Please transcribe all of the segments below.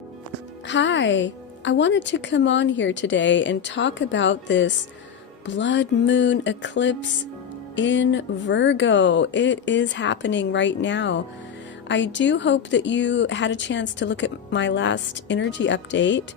Hi, I wanted to come on here today and talk about this blood moon eclipse in Virgo. It is happening right now. I do hope that you had a chance to look at my last energy update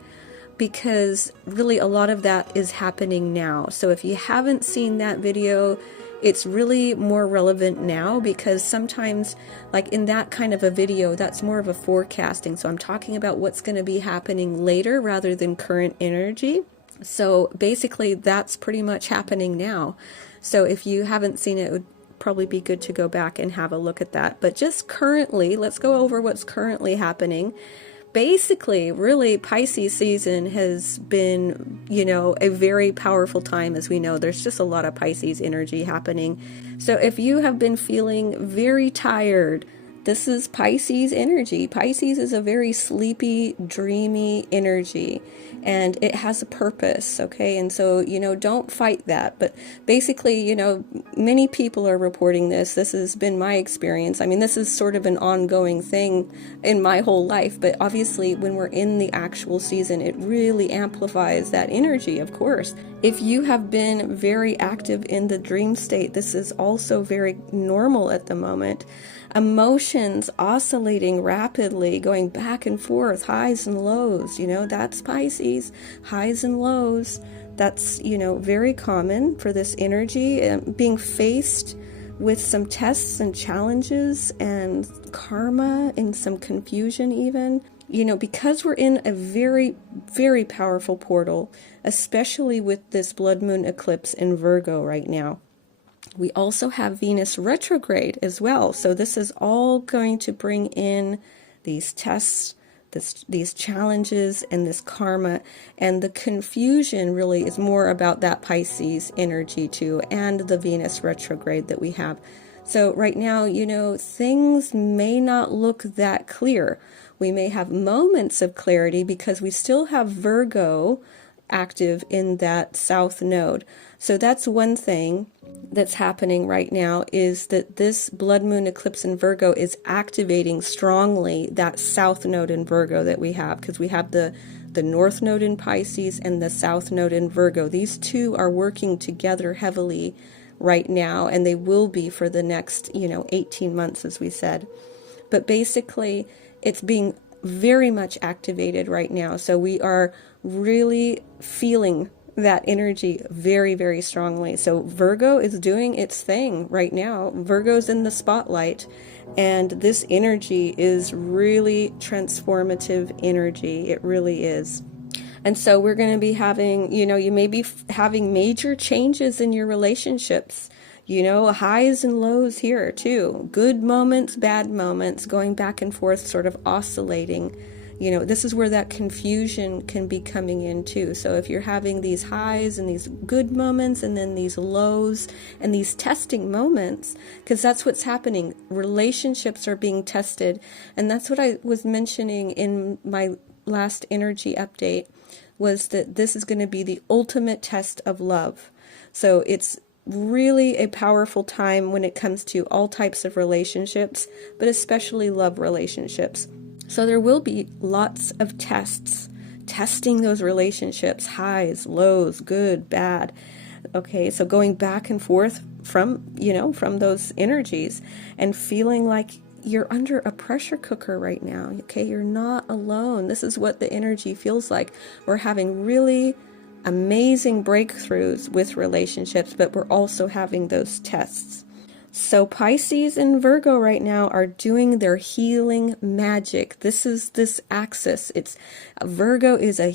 because really a lot of that is happening now. So if you haven't seen that video, it's really more relevant now because sometimes, like in that kind of a video, that's more of a forecasting. So I'm talking about what's going to be happening later rather than current energy. So basically, that's pretty much happening now. So if you haven't seen it, it would probably be good to go back and have a look at that. But just currently, let's go over what's currently happening. Basically, really, Pisces season has been, a very powerful time. As we know, there's just a lot of Pisces energy happening. So if you have been feeling very tired, this is Pisces energy. Pisces is a very sleepy, dreamy energy, and it has a purpose, okay? And so, don't fight that. But basically, many people are reporting this. This has been my experience. I mean, this is sort of an ongoing thing in my whole life, but obviously when we're in the actual season, it really amplifies that energy, of course. If you have been very active in the dream state, this is also very normal at the moment. Emotions oscillating rapidly, going back and forth, highs and lows, that's Pisces, highs and lows. That's, very common for this energy, being faced with some tests and challenges and karma and some confusion even. Because we're in a very, very powerful portal, especially with this blood moon eclipse in Virgo right now. We also have Venus retrograde as well. So this is all going to bring in these tests, these challenges, and this karma. And the confusion really is more about that Pisces energy too, and the Venus retrograde that we have. So right now, things may not look that clear. We may have moments of clarity because we still have Virgo active in that south node. So that's one thing that's happening right now, is that this blood moon eclipse in Virgo is activating strongly that south node in Virgo that we have, because we have the north node in Pisces and the south node in Virgo. These two are working together heavily right now, and they will be for the next 18 months, as we said. But basically it's being very much activated right now. So we are really feeling that energy very, very strongly. So Virgo is doing its thing right now. Virgo's in the spotlight, and this energy is really transformative energy. It really is. And so we're going to be having, you may be having major changes in your relationships. Highs and lows here too. Good moments, bad moments, going back and forth, sort of oscillating. This is where that confusion can be coming in too. So if you're having these highs and these good moments and then these lows and these testing moments, because that's what's happening. Relationships are being tested. And that's what I was mentioning in my last energy update, was that this is going to be the ultimate test of love. So it's really a powerful time when it comes to all types of relationships, but especially love relationships. So there will be lots of tests, testing those relationships, highs, lows, good, bad. Okay, so going back and forth from those energies and feeling like you're under a pressure cooker right now. Okay, you're not alone. This is what the energy feels like. We're having really amazing breakthroughs with relationships, but we're also having those tests. So Pisces and Virgo right now are doing their healing magic. This is this axis. Virgo is a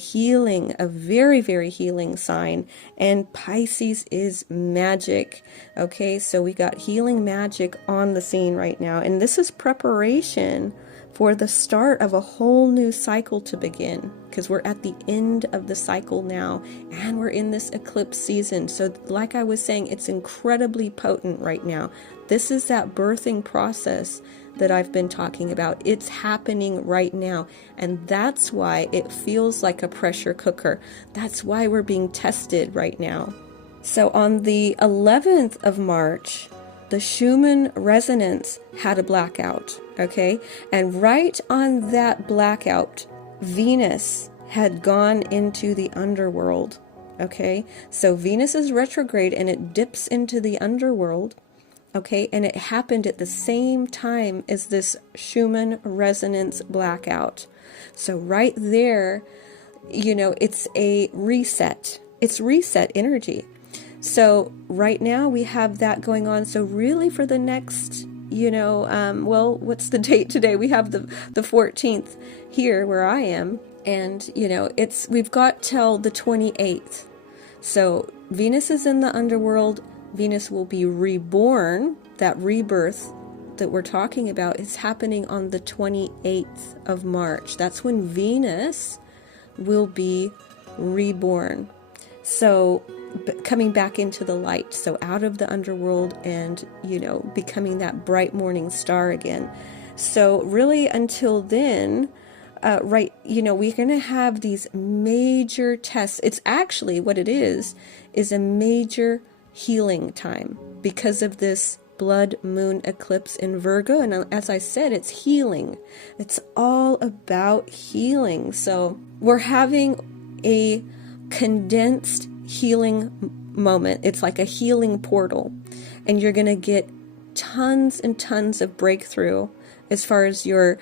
very, very healing sign, and Pisces is magic. Okay, so we got healing magic on the scene right now, and this is preparation for the start of a whole new cycle to begin, because we're at the end of the cycle now, and we're in this eclipse season. So like I was saying, it's incredibly potent right now. This is that birthing process that I've been talking about. It's happening right now, and that's why it feels like a pressure cooker. That's why we're being tested right now. So on the 11th of March, the Schumann resonance had a blackout, okay? And right on that blackout Venus had gone into the underworld. Okay, so Venus is retrograde and it dips into the underworld. Okay, and it happened at the same time as this Schumann resonance blackout. So right there, it's a reset. It's reset energy. So right now we have that going on. So really for the next, what's the date today? We have the 14th here where I am. And, we've got till the 28th. So Venus is in the underworld. Venus will be reborn. That rebirth that we're talking about is happening on the 28th of March. That's when Venus will be reborn. So coming back into the light. So out of the underworld and, becoming that bright morning star again. So really until then, we're going to have these major tests. It's actually what it is a major healing time because of this blood moon eclipse in Virgo. And as I said, it's healing. It's all about healing. So we're having a condensed healing moment. It's like a healing portal. And you're going to get tons and tons of breakthrough as far as your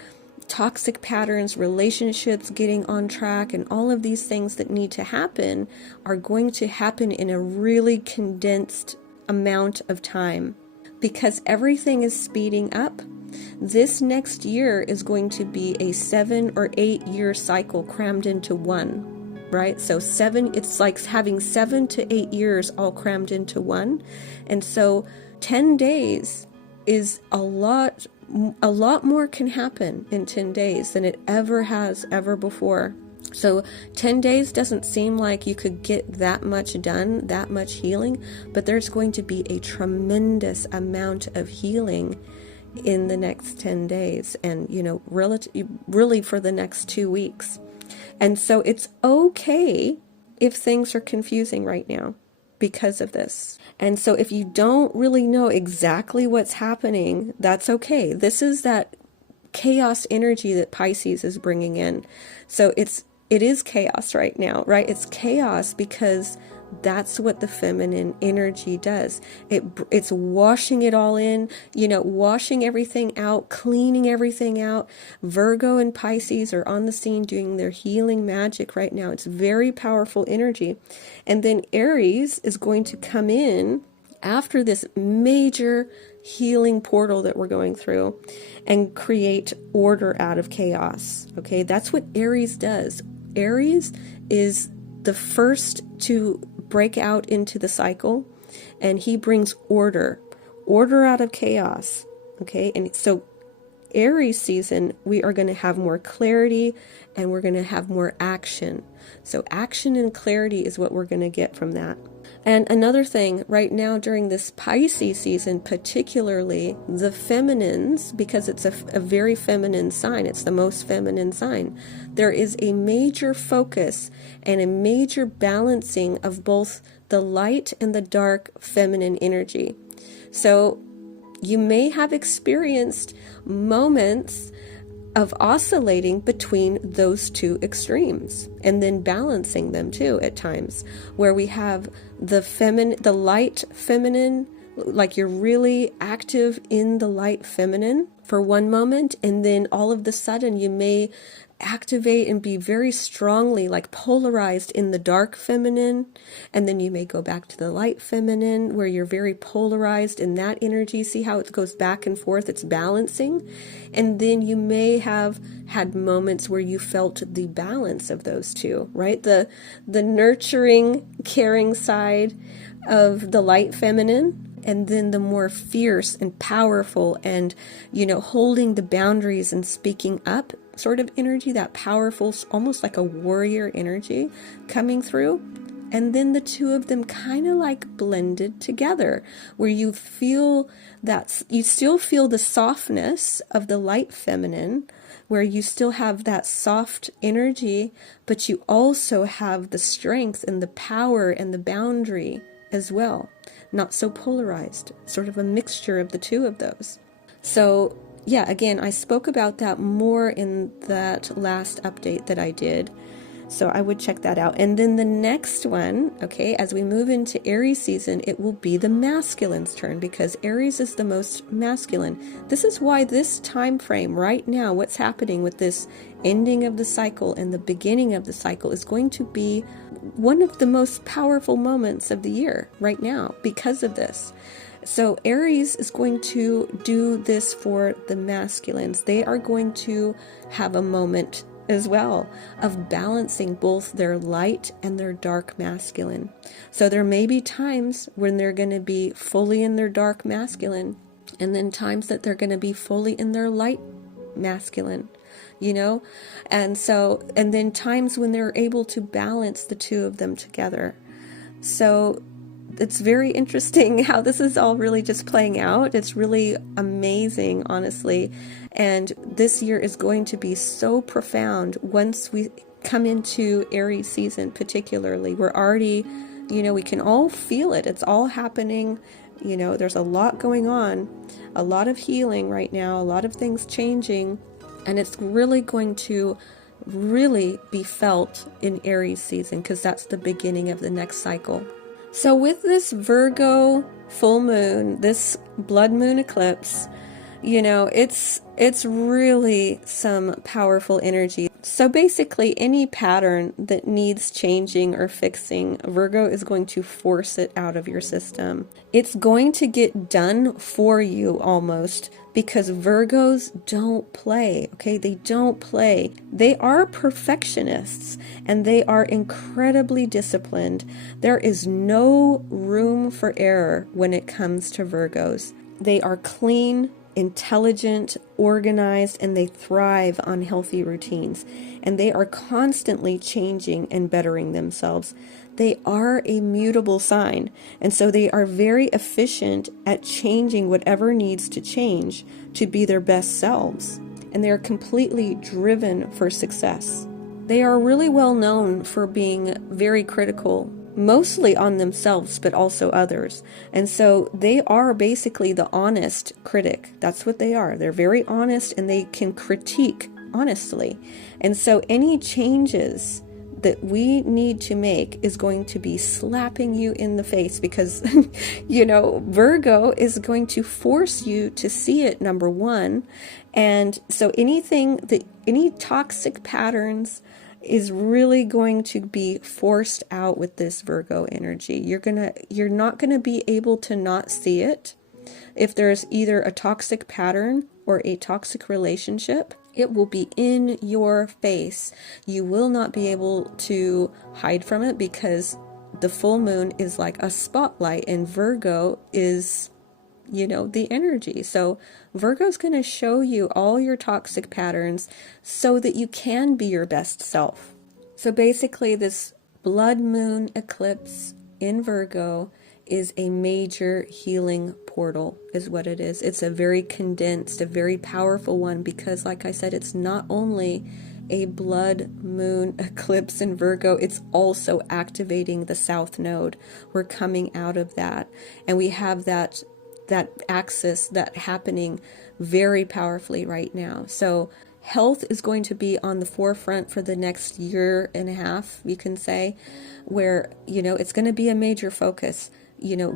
toxic patterns, relationships getting on track, and all of these things that need to happen are going to happen in a really condensed amount of time because everything is speeding up. This next year is going to be a 7 or 8 year cycle crammed into one, right? So it's like having 7 to 8 years all crammed into one. And so 10 days is a lot more can happen in 10 days than it ever before. So 10 days doesn't seem like you could get that much done, that much healing, but there's going to be a tremendous amount of healing in the next 10 days and, really for the next 2 weeks. And so it's okay if things are confusing right now because of this. And so if you don't really know exactly what's happening, that's okay. This is that chaos energy that Pisces is bringing in. So it is chaos right now, right? It's chaos because that's what the feminine energy does. It's washing it all in, washing everything out, cleaning everything out. Virgo and Pisces are on the scene doing their healing magic right now. It's very powerful energy. And then Aries is going to come in after this major healing portal that we're going through and create order out of chaos. Okay, that's what Aries does. Aries is the first to break out into the cycle, and he brings order out of chaos. Okay, and so Aries season, we are going to have more clarity and we're going to have more action. So action and clarity is what we're going to get from that. And another thing, right now during this Pisces season, particularly the feminines, because it's a very feminine sign, it's the most feminine sign, there is a major focus and a major balancing of both the light and the dark feminine energy. So you may have experienced moments of oscillating between those two extremes and then balancing them too at times, where we have the light feminine, like you're really active in the light feminine for one moment, and then all of a sudden you may activate and be very strongly like polarized in the dark feminine, and then you may go back to the light feminine where you're very polarized in that energy. See how it goes back and forth? It's balancing. And then you may have had moments where you felt the balance of those two, right? The nurturing, caring side of the light feminine, and then the more fierce and powerful and, holding the boundaries and speaking up sort of energy, that powerful, almost like a warrior energy coming through. And then the two of them kind of like blended together, where you feel that you still feel the softness of the light feminine, where you still have that soft energy, but you also have the strength and the power and the boundary as well. Not so polarized, sort of a mixture of the two of those. So yeah, again, I spoke about that more in that last update that I did. So I would check that out. And then the next one, okay, as we move into Aries season, it will be the masculine's turn, because Aries is the most masculine. This is why this time frame right now, what's happening with this ending of the cycle and the beginning of the cycle, is going to be one of the most powerful moments of the year right now because of this. So Aries is going to do this for the masculines. They are going to have a moment as well of balancing both their light and their dark masculine. So there may be times when they're going to be fully in their dark masculine, and then times that they're going to be fully in their light masculine, you know? And then times when they're able to balance the two of them together. So it's very interesting how this is all really just playing out. It's really amazing, honestly. And this year is going to be so profound once we come into Aries season, particularly. We're already, we can all feel it. It's all happening. There's a lot going on, a lot of healing right now, a lot of things changing. And it's really going to really be felt in Aries season, because that's the beginning of the next cycle. So with this Virgo full moon, this blood moon eclipse, it's really some powerful energy. So basically, any pattern that needs changing or fixing, Virgo is going to force it out of your system. It's going to get done for you almost, because Virgos don't play, okay? They don't play. They are perfectionists, and they are incredibly disciplined. There is no room for error when it comes to Virgos. They are clean, intelligent, organized, and they thrive on healthy routines. And they are constantly changing and bettering themselves. They are a mutable sign, and so they are very efficient at changing whatever needs to change to be their best selves. And they are completely driven for success. They are really well known for being very critical, mostly on themselves, but also others. And so they are basically the honest critic. That's what they are. They're very honest, and they can critique honestly. And so any changes that we need to make is going to be slapping you in the face, because, Virgo is going to force you to see it, number one. And so any toxic patterns is really going to be forced out with this Virgo energy. You're not going to be able to not see it. If there's either a toxic pattern or a toxic relationship, it will be in your face. You will not be able to hide from it, because the full moon is like a spotlight, and Virgo is, the energy. So Virgo's going to show you all your toxic patterns so that you can be your best self. So basically, this blood moon eclipse in Virgo is a major healing portal, is what it is. It's a very condensed, a very powerful one, because like I said, it's not only a blood moon eclipse in Virgo, it's also activating the south node. We're coming out of that, and we have that axis that happening very powerfully right now. So health is going to be on the forefront for the next year and a half, you can say, where, it's going to be a major focus.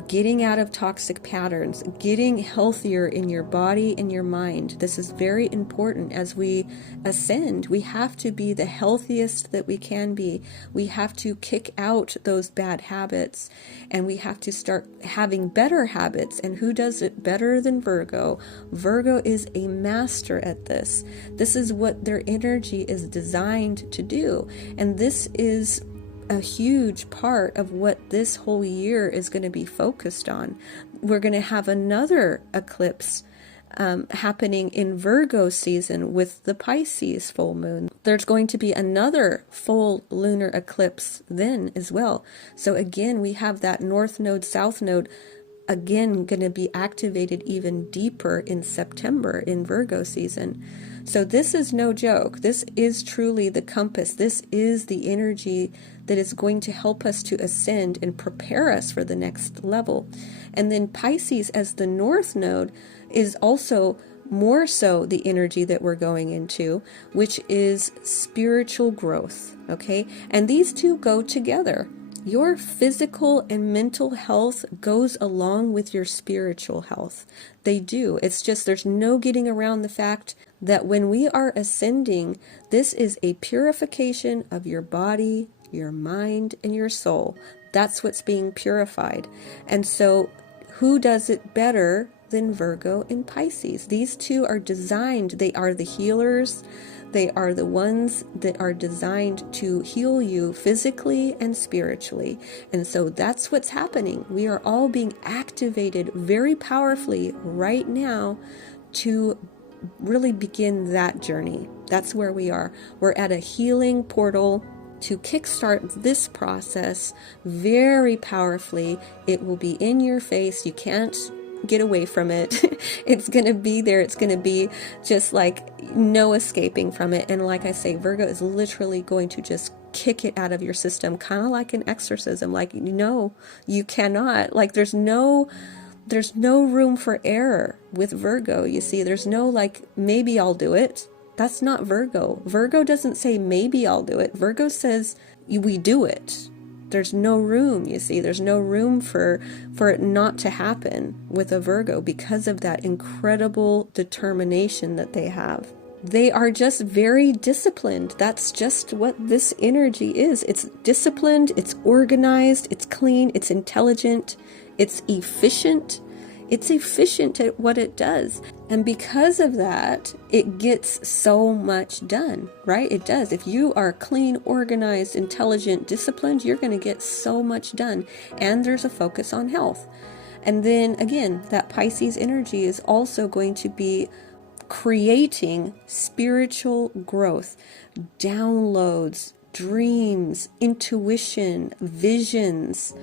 Getting out of toxic patterns, getting healthier in your body and your mind. This is very important as we ascend. We have to be the healthiest that we can be. We have to kick out those bad habits, and we have to start having better habits. And who does it better than Virgo? Virgo is a master at this. This is what their energy is designed to do. And this is a huge part of what this whole year is going to be focused on. We're going to have another eclipse happening in Virgo season with the Pisces full moon. There's going to be another full lunar eclipse then as well. So again, we have that north node, south node, again going to be activated even deeper in September in Virgo season. So this is no joke. This is truly the compass. This is the energy that is going to help us to ascend and prepare us for the next level. And then Pisces as the north node is also more so the energy that we're going into, which is spiritual growth, okay? And these two go together. Your physical and mental health goes along with your spiritual health. They do. It's just there's no getting around the fact that when we are ascending, this is a purification of your body, your mind, and your soul. That's what's being purified. And so who does it better than Virgo and Pisces? These two are designed, they are the healers. They are the ones that are designed to heal you physically and spiritually. And so that's what's happening. We are all being activated very powerfully right now to really begin that journey. That's where we are. We're at a healing portal to kickstart this process very powerfully. It will be in your face. You can't get away from it. It's going to be there. It's going to be just like no escaping from it. And like I say, Virgo is literally going to just kick it out of your system, kind of like an exorcism. Like, no, you cannot. Like, there's no room for error with Virgo. You see, there's no like, maybe I'll do it. That's not Virgo. Virgo doesn't say maybe I'll do it. Virgo says we do it. There's no room, you see. There's no room for it not to happen with a Virgo because of that incredible determination that they have. They are just very disciplined. That's just what this energy is. It's disciplined, it's organized, it's clean, it's intelligent, it's efficient. It's efficient at what it does. And because of that, it gets so much done, right? It does. If you are clean, organized, intelligent, disciplined, you're going to get so much done. And there's a focus on health. And then again, that Pisces energy is also going to be creating spiritual growth, downloads, dreams, intuition, visions,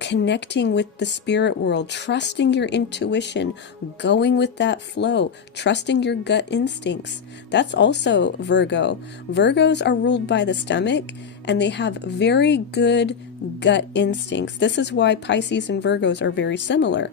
connecting with the spirit world, trusting your intuition, going with that flow, trusting your gut instincts. That's also Virgo. Virgos are ruled by the stomach and they have very good gut instincts. This is why Pisces and Virgos are very similar.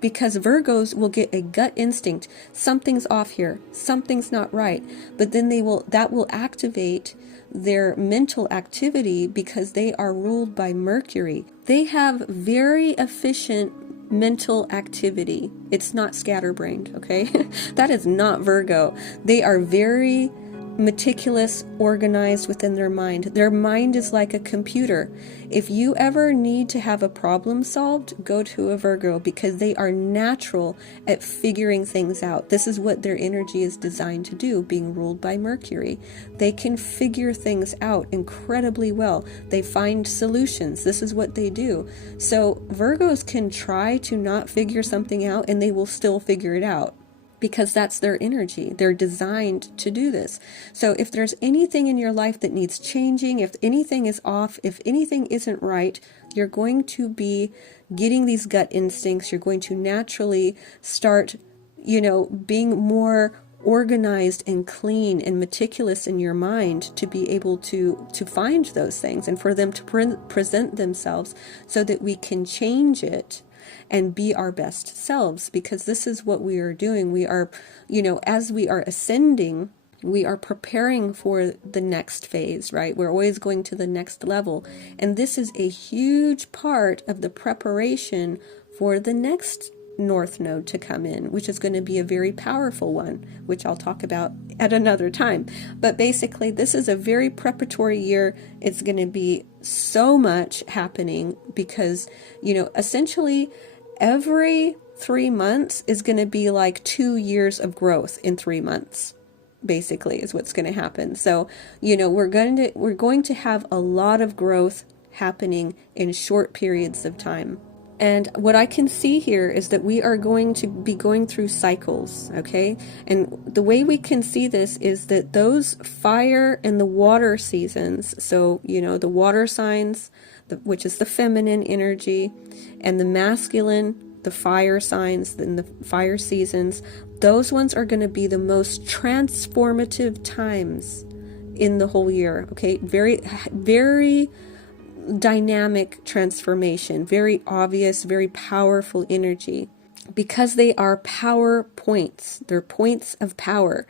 Because Virgos will get a gut instinct. Something's off here. Something's not right. But then that will activate their mental activity because they are ruled by Mercury. They have very efficient mental activity. It's not scatterbrained, okay? That is not Virgo. They are very meticulous, organized within their mind. Their mind is like a computer. If you ever need to have a problem solved, go to a Virgo because they are natural at figuring things out. This is what their energy is designed to do, being ruled by Mercury. They can figure things out incredibly well. They find solutions. This is what they do. So Virgos can try to not figure something out and they will still figure it out. Because that's their energy. They're designed to do this. So if there's anything in your life that needs changing, if anything is off, if anything isn't right, you're going to be getting these gut instincts. You're going to naturally start, being more organized and clean and meticulous in your mind to be able to find those things and for them to present themselves so that we can change it and be our best selves, because this is what we are doing. We are, as we are ascending, we are preparing for the next phase, right? We're always going to the next level. And this is a huge part of the preparation for the next North Node to come in, which is going to be a very powerful one, which I'll talk about at another time. But basically, this is a very preparatory year. It's going to be so much happening because, essentially every 3 months is going to be like 2 years of growth in 3 months. Basically is what's going to happen. So, we're going to have a lot of growth happening in short periods of time. And what I can see here is that we are going to be going through cycles, okay? And the way we can see this is that those fire and the water seasons, so, the water signs, which is the feminine energy, and the masculine, the fire signs, and the fire seasons, those ones are going to be the most transformative times in the whole year, okay? Very, very dynamic transformation, very obvious, very powerful energy. because they are power points. They're points of power.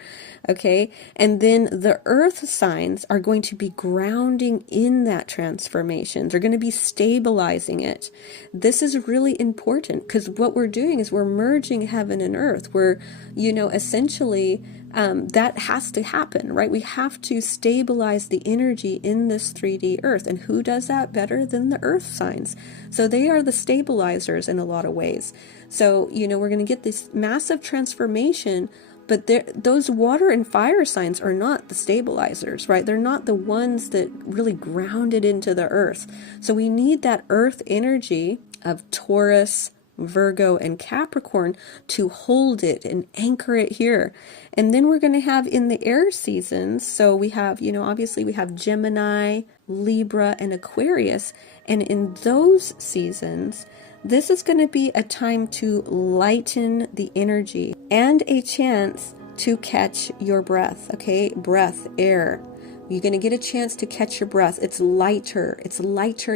Okay. And then the earth signs are going to be grounding in that transformation. They're going to be stabilizing it. This is really important because what we're doing is we're merging heaven and earth. We're, essentially, that has to happen, right? We have to stabilize the energy in this 3D earth. And who does that better than the earth signs? So they are the stabilizers in a lot of ways. So, we're going to get this massive transformation, but those water and fire signs are not the stabilizers, right? They're not the ones that really ground it into the earth. So we need that earth energy of Taurus, Virgo, and Capricorn to hold it and anchor it here. And then we're going to have in the air seasons, so we have, obviously we have Gemini, Libra, and Aquarius. And in those seasons, this is going to be a time to lighten the energy and a chance to catch your breath. Okay, breath, air. You're going to get a chance to catch your breath. It's lighter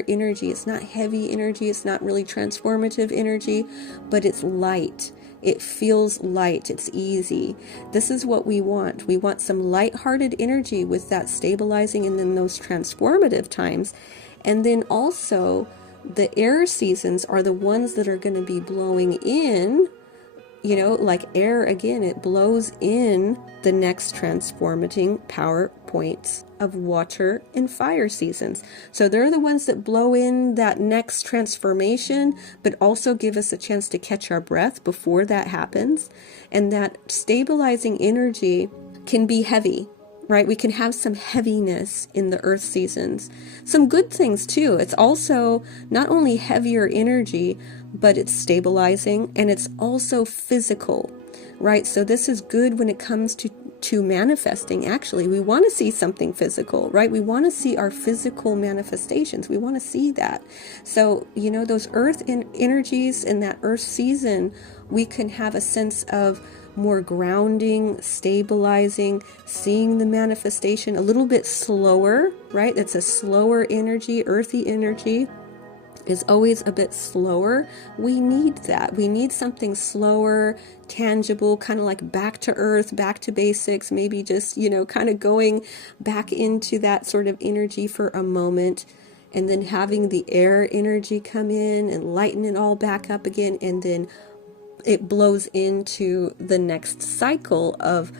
energy. It's not heavy energy. It's not really transformative energy, but it's light. It feels light. It's easy. This is what we want. We want some lighthearted energy with that stabilizing and then those transformative times. And then also the air seasons are the ones that are going to be blowing in, like air again, it blows in the next transformating power points of water and fire seasons. So they're the ones that blow in that next transformation, but also give us a chance to catch our breath before that happens. And that stabilizing energy can be heavy, right? We can have some heaviness in the earth seasons. Some good things too. It's also not only heavier energy, but it's stabilizing and it's also physical, right? So this is good when it comes to manifesting. Actually, we want to see something physical, right? We want to see our physical manifestations. We want to see that. So, those earth energies in that earth season, we can have a sense of more grounding, stabilizing, seeing the manifestation a little bit slower, right? It's a slower energy. Earthy energy is always a bit slower. We need that. We need something slower, tangible, kind of like back to earth, back to basics, maybe just, kind of going back into that sort of energy for a moment, and then having the air energy come in and lighten it all back up again, and then it blows into the next cycle of,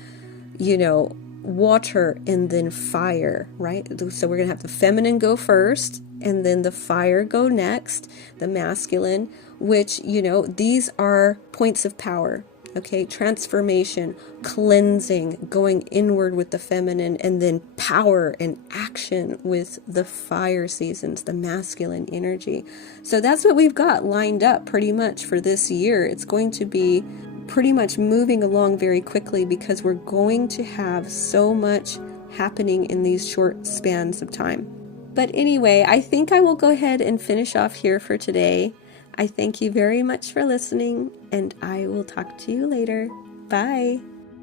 water and then fire, right? So we're going to have the feminine go first and then the fire go next, the masculine, which, these are points of power. Okay, transformation, cleansing, going inward with the feminine, and then power and action with the fire seasons, the masculine energy. So that's what we've got lined up pretty much for this year. It's going to be pretty much moving along very quickly because we're going to have so much happening in these short spans of time. But anyway, I think I will go ahead and finish off here for today. I thank you very much for listening, and I will talk to you later. Bye.